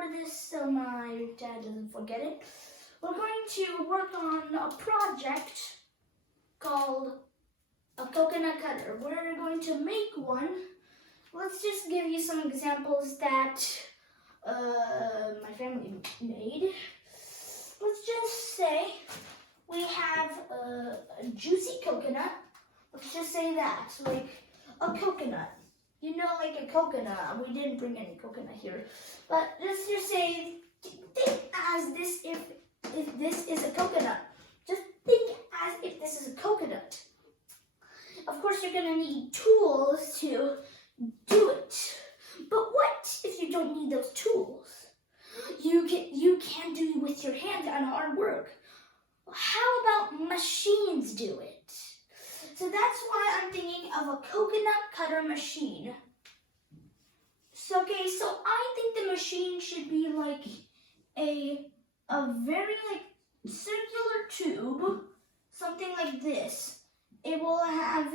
recorded this so my dad doesn't forget it. We're going to work on a project called a coconut cutter. We're going to make one. Let's just give you some examples that my family made. Let's just say we have a juicy coconut. Let's just say that, like a coconut. You know, like a coconut. We didn't bring any coconut here. But let's just say, think as this if this is a coconut. Just think as if this is a coconut. Of course, you're going to need tools to do it. But what if you don't need those tools? You can do it with your hands and hard work. How about machines do it? So that's why I'm thinking of a coconut cutter machine. So I think the machine should be like a very like circular tube, something like this. It will have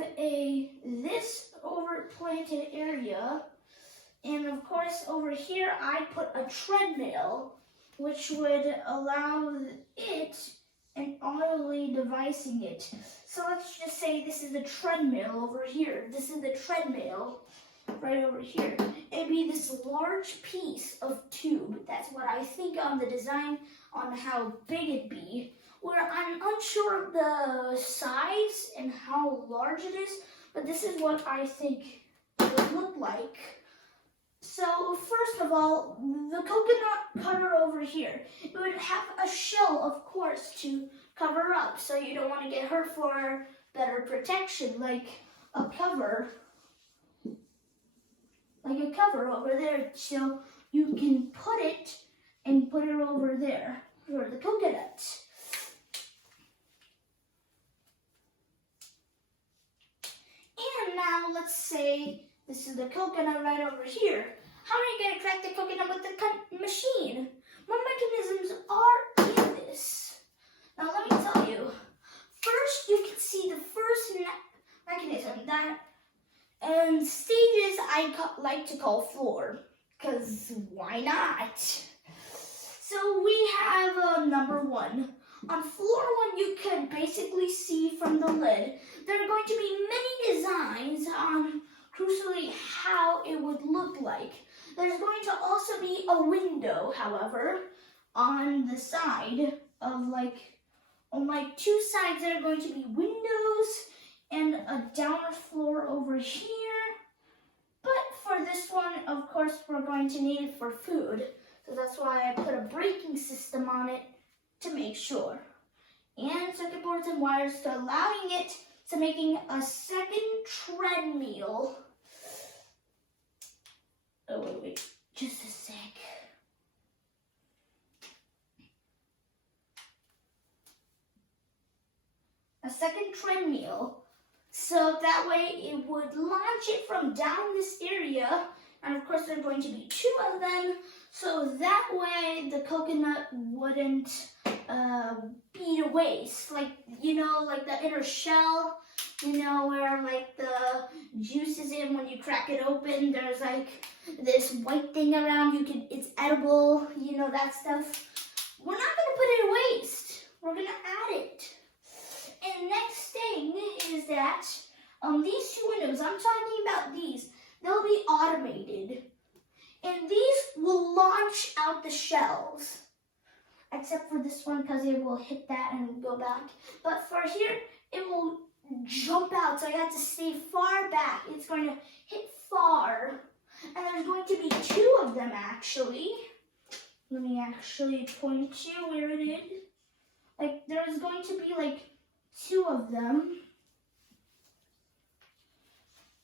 this over planted area, and of course over here I put a treadmill, which would allow it and audibly devising it. So let's just say this is a treadmill over here. This is the treadmill right over here. It'd be this large piece of tube. That's what I think on the design, on how big it'd be. Where I'm unsure of the size and how large it is, but this is what I think it would look like. So first of all, the coconut cutter over here, it would have a shell, of course, to cover up, so you don't want to get hurt, for better protection, like a cover over there, so you can put it over there for the coconut. And now let's say this is the coconut right over here. How are you going to crack the coconut with the machine? What mechanisms are in this? Now let me tell you. First, you can see the first mechanism that and stages I like to call floor, because why not? So we have number one. On floor one, you can basically see from the lid, there are going to be many designs on crucially how it would look like. There's going to also be a window, however, on the side of on two sides there are going to be windows and a downer floor over here. But for this one, of course, we're going to need it for food. So that's why I put a braking system on it to make sure. And circuit boards and wires to allowing it to making a second treadmill. Oh, wait, just a sec. A second treadmill. So that way it would launch it from down this area. And of course there are going to be two of them. So that way the coconut wouldn't be to waste. Like, you know, like the inner shell, you know, where like the juice is in when you crack it open. There's like this white thing around. It's edible, you know, that stuff. We're not going to put it in waste. We're going to add it. And next thing is that these two windows, I'm talking about these, they'll be automated. And these will launch out the shells. Except for this one, because it will hit that and go back. But for here, it will jump out, so I have to stay far back. It's going to hit far. And there's going to be two of them, actually. Let me actually point you where it is. Like, there's going to be, like, two of them.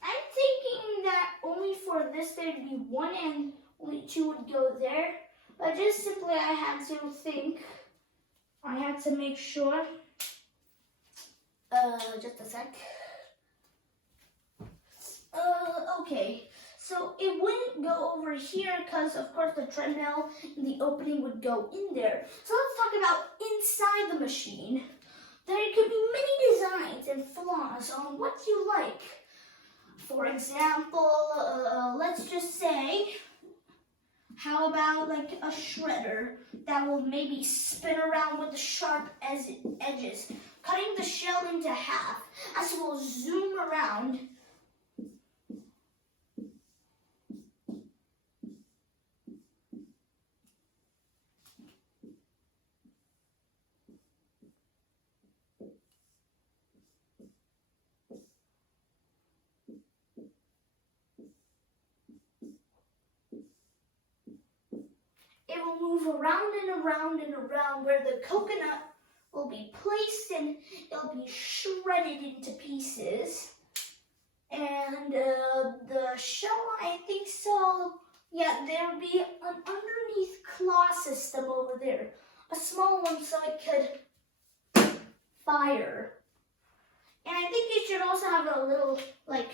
I'm thinking that only for this there'd be one and only two would go there. But just simply I had to think. I had to make sure. Just a sec. Okay. So it wouldn't go over here because of course the treadmill and the opening would go in there. So let's talk about inside the machine. There could be many designs and flaws on what you like. For example, let's just say How about like a shredder that will maybe spin around with the sharp edges, cutting the shell into half as it will zoom around. It will move around and around and around where the coconut will be placed and it'll be shredded into pieces. And the shell, I think so, yeah, there'll be an underneath claw system over there. A small one so it could fire. And I think it should also have a little, like,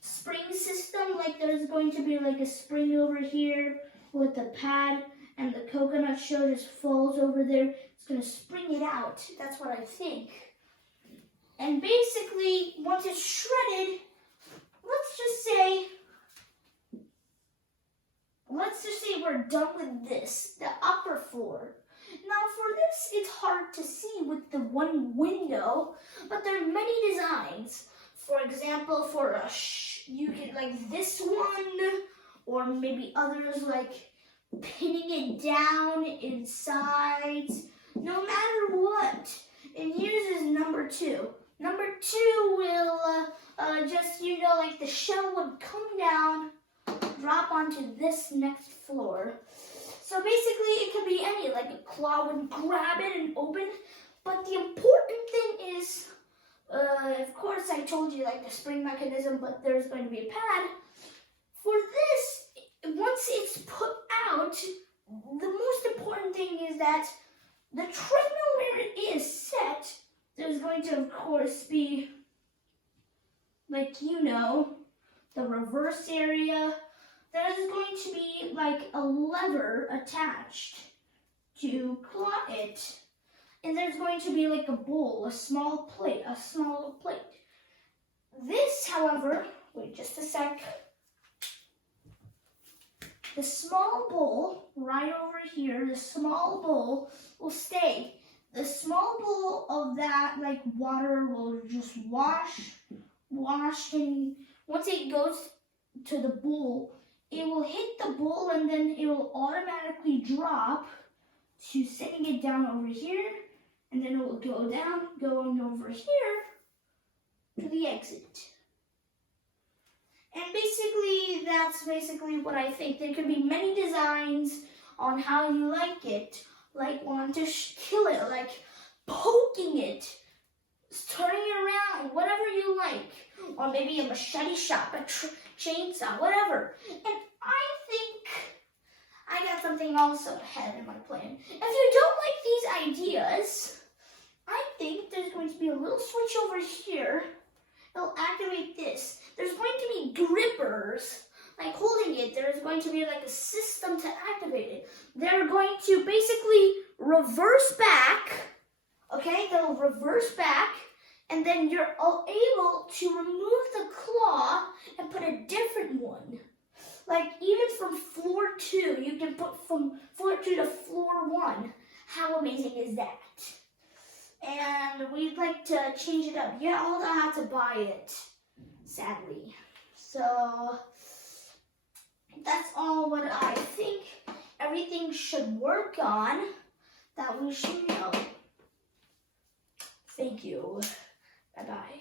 spring system. Like there's going to be like a spring over here with a pad. And the coconut shell just falls over there. It's going to spring it out. That's what I think. And basically, once it's shredded, let's just say we're done with this, the upper floor. Now for this, it's hard to see with the one window, but there are many designs. For example, for you get like this one, or maybe others like pinning it down inside. No matter what, it uses number 2. Number 2 will just, like the shell would come down, drop onto this next floor. So basically it could be any, like a claw would grab it and open. But the important thing is, of course I told you like the spring mechanism, but there's going to be a pad. For this, once it's put out, the most important thing is that the treadmill where it is set, there's going to, of course, be, like, the reverse area. There is going to be, like, a lever attached to claw it. And there's going to be, like, a bowl, a small plate. This, however, wait just a sec. The small bowl, right over here, the small bowl will stay. The small bowl of that, like, water will just wash, and once it goes to the bowl, it will hit the bowl and then it will automatically drop to setting it down over here, and then it will go down, going over here to the exit. And basically, that's basically what I think. There could be many designs on how you like it. Like wanting to kill it, like poking it, turning it around, whatever you like. Or maybe a machete shop, a chainsaw, whatever. And I think I got something also ahead in my plan. If you don't like these ideas, I think there's going to be a little switch over here. It'll activate this. There's going to be grippers, like holding it. There's going to be like a system to activate it. They're going to basically reverse back, okay? They'll reverse back, and then you're able to remove the claw and put a different one. Like even from floor 2, you can put from floor 2 to floor 1. How amazing is that? And we'd like to change it up. Yeah, I'll have to buy it, sadly. So that's all what I think everything should work on that we should know. Thank you. Bye-bye.